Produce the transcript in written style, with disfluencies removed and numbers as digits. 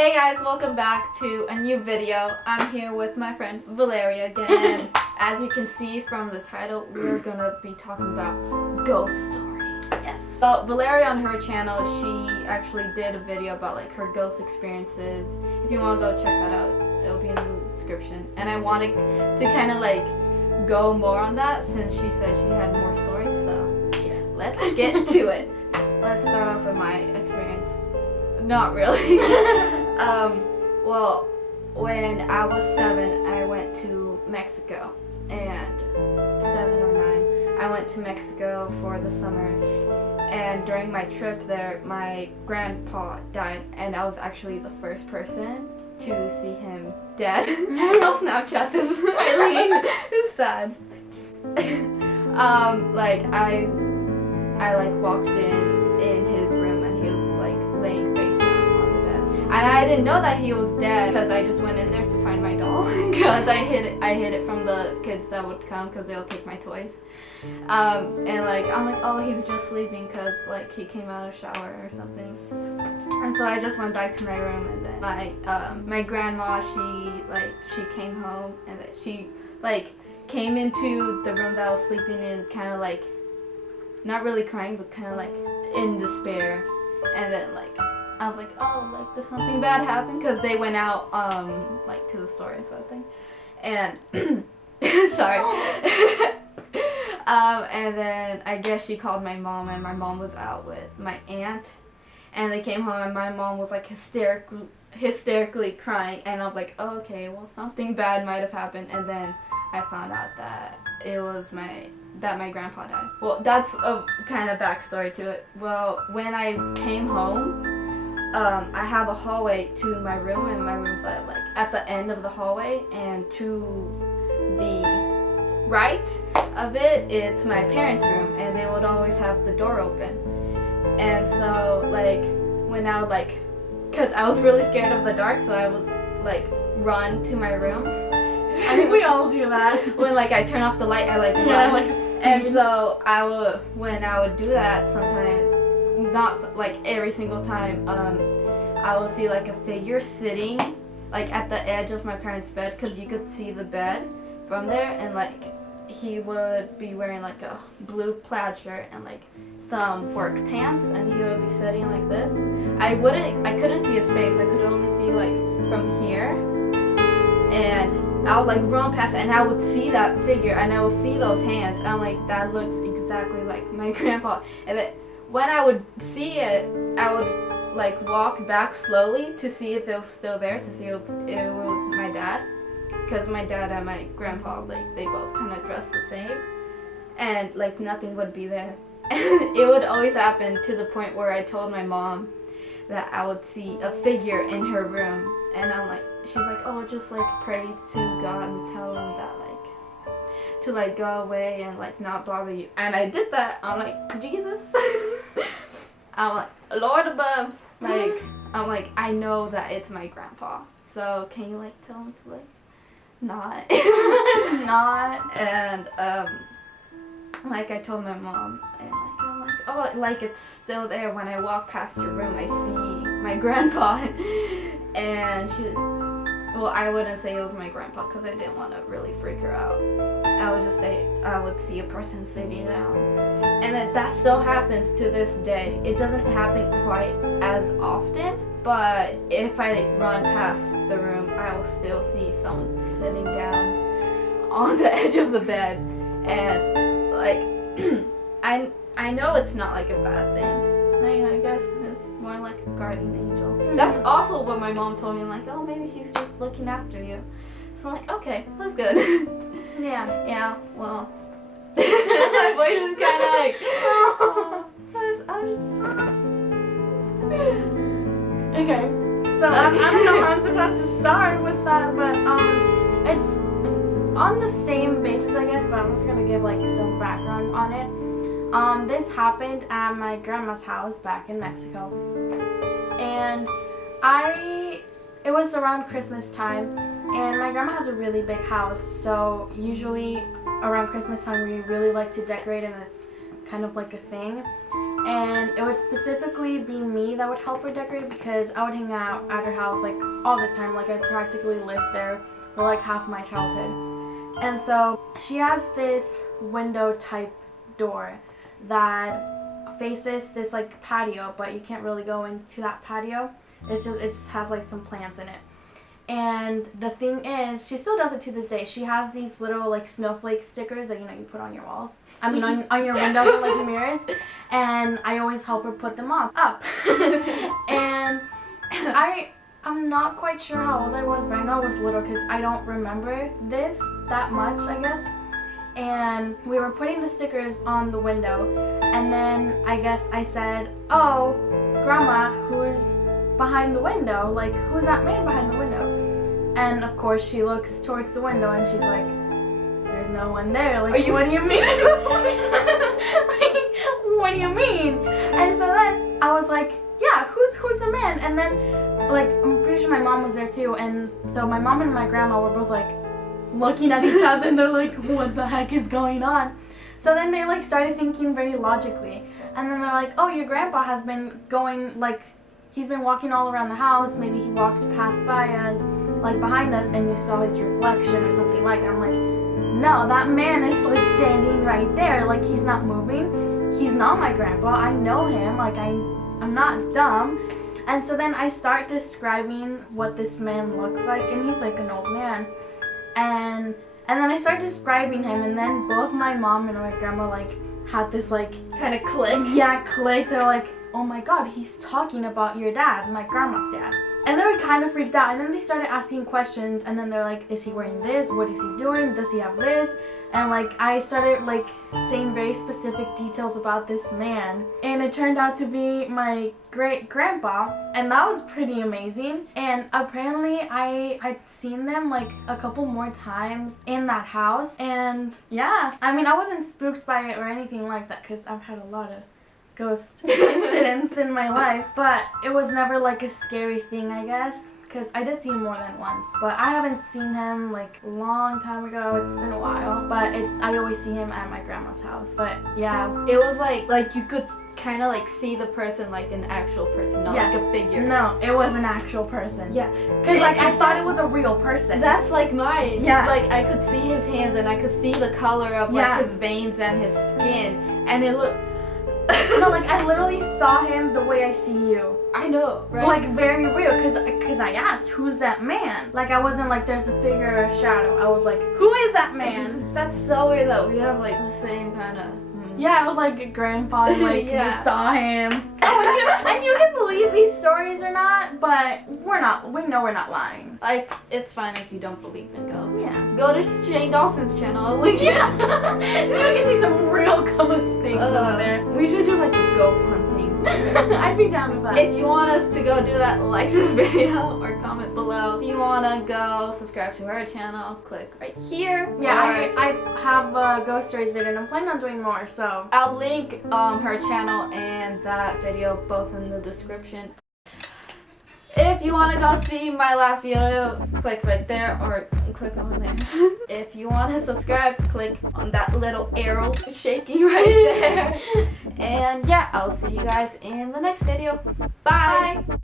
Hey guys, welcome back to a new video. I'm here with my friend Valeria again. As you can see from the title, we're gonna be talking about ghost stories. Yes. So Valeria on her channel, she actually did a video about like her ghost experiences. If you want to go check that out, it'll be in the description. And I wanted to kind of like go more on that since she said she had more stories. So yeah, let's get to it. Let's start off with my experience. Not really. Well, when I was 7, I went to Mexico, and 7 or 9, I went to Mexico for the summer, and during my trip there, my grandpa died, and I was actually the first person to see him dead. I'll Snapchat this. Eileen, it's sad. Like I like walked in his room, and he was like laying face down on the bed, and I didn't know that he was dead because I just went in there to find my doll because I hid it from the kids that would come because they'll take my toys, and like I'm like, oh, he's just sleeping because like he came out of the shower or something. And so I just went back to my room, and then my grandma, she came home, and then she like came into the room that I was sleeping in, kind of like not really crying, but kind of like in despair. And then like I was like, oh, like did something bad happen? Because they went out like to the store or something. And sorry. And then I guess she called my mom, and my mom was out with my aunt, and they came home, and my mom was like hysterically crying, and I was like, oh, okay, well, something bad might have happened. And then I found out that it was my grandpa died. Well, that's a kind of backstory to it. Well, when I came home, I have a hallway to my room, and my room's like at the end of the hallway, and to the right of it, it's my parents' room, and they would always have the door open. And so like when I would like, cause I was really scared of the dark, so I would like run to my room. I think we all do that. When like I turn off the light, I like run. Like and so when I would do that, sometimes, not like every single time, I would see like a figure sitting like at the edge of my parents' bed, because you could see the bed from there, and like he would be wearing like a blue plaid shirt and like some work pants, and he would be sitting like this. I couldn't see his face. I could only see like from here, and I would like run past it, and I would see that figure, and I would see those hands, and I'm like, that looks exactly like my grandpa. And then when I would see it, I would like walk back slowly to see if it was still there, to see if it was my dad, because my dad and my grandpa, like they both kind of dressed the same, and like nothing would be there. And it would always happen to the point where I told my mom that I would see a figure in her room, and I'm like, she's like, oh, just like pray to God and tell him that like to like go away and like not bother you. And I did that. I'm like, Jesus. I'm like, Lord above, like I'm like, I know that it's my grandpa, so can you like tell him to like not and like I told my mom, and like I'm like, oh, like it's still there. When I walk past your room, I see my grandpa. And she, well, I wouldn't say it was my grandpa because I didn't want to really freak her out. I would just say I would see a person sitting down. And that still happens to this day. It doesn't happen quite as often, but if I run past the room, I will still see someone sitting down on the edge of the bed. And like I know it's not like a bad thing. I guess it's more like a guardian angel. Mm-hmm. That's also what my mom told me, like, oh, maybe he's just looking after you. So I'm like, okay, that's good. Yeah. Yeah, well. My voice is kind of like, Okay, so I don't know how I'm supposed to start with that, but it's on the same basis, I guess, but I'm just gonna give like some background on it. This happened at my grandma's house back in Mexico, and it was around Christmas time, and my grandma has a really big house, so usually around Christmas time we really like to decorate, and it's kind of like a thing. and it would specifically be me that would help her decorate because I would hang out at her house like all the time. Like I practically lived there for like half my childhood. And so she has this window type door that faces this like patio, but you can't really go into that patio. It just has like some plants in it. And the thing is, she still does it to this day. She has these little like snowflake stickers that you put on your walls. I mean on your windows and like mirrors. And I always help her put them up. And I'm not quite sure how old I was, but I know I was little because I don't remember this that much, I guess. And we were putting the stickers on the window, and then I guess I said, "Oh, Grandma, who's behind the window? Like, who's that man behind the window?" And of course she looks towards the window and she's like, "There's no one there." Like, what do you mean? Like, what do you mean? And so then I was like, "Yeah, who's the man?" And then like I'm pretty sure my mom was there too, and so my mom and my grandma were both like looking at each other and they're like, "What the heck is going on?" So then they like started thinking very logically, and then they're like, "Oh, your grandpa has been going like he's been walking all around the house. Maybe he walked past by us, like behind us, and you saw his reflection or something like that." I'm like, "No, that man is like standing right there. Like he's not moving. He's not my grandpa. I know him. Like I'm not dumb." And so then I start describing what this man looks like, and he's like an old man. And then I start describing him, and then both my mom and my grandma like had this like kind of click. Yeah, click. They're like, "Oh my God, he's talking about your dad, my grandma's dad." And they were kind of freaked out, and then they started asking questions, and then they're like, "Is he wearing this? What is he doing? Does he have this?" And like I started like saying very specific details about this man, and it turned out to be my great grandpa, and that was pretty amazing. And apparently I'd seen them like a couple more times in that house, and yeah, I mean I wasn't spooked by it or anything like that because I've had a lot of ghost incidents in my life, but it was never like a scary thing, I guess, because I did see him more than once, but I haven't seen him like a long time ago. It's been a while, but I always see him at my grandma's house. But yeah, it was like you could kind of like see the person like an actual person, not like a figure. No, it was an actual person. Yeah, because like I thought it was a real person. That's like mine. Yeah, like I could see his hands and I could see the color of like his veins and his skin, and it looked. No, like I literally saw him the way I see you. I know, right? Like very real, cause I asked, "Who's that man?" Like I wasn't like there's a figure or a shadow. I was like, "Who is that man?" That's so weird though. We have like the same kind of. Yeah, it was like grandpa, like yeah. We saw him. And you can believe these stories or not, but we know we're not lying. Like, it's fine if you don't believe in ghosts. Yeah. Go to Jane Dawson's channel. I'll link it. Yeah. You can see some real ghost things over there. We should do like a ghost hunting. I'd be down with that. If you want us to go do that, like this video or comment below. If you want to go subscribe to her channel, click right here. Yeah, I have a ghost stories video and I'm planning on doing more, so. I'll link her channel and that video both in the description. If you want to go see my last video, click right there or click on there. If you want to subscribe, click on that little arrow shaking right there. And yeah, I'll see you guys in the next video. Bye!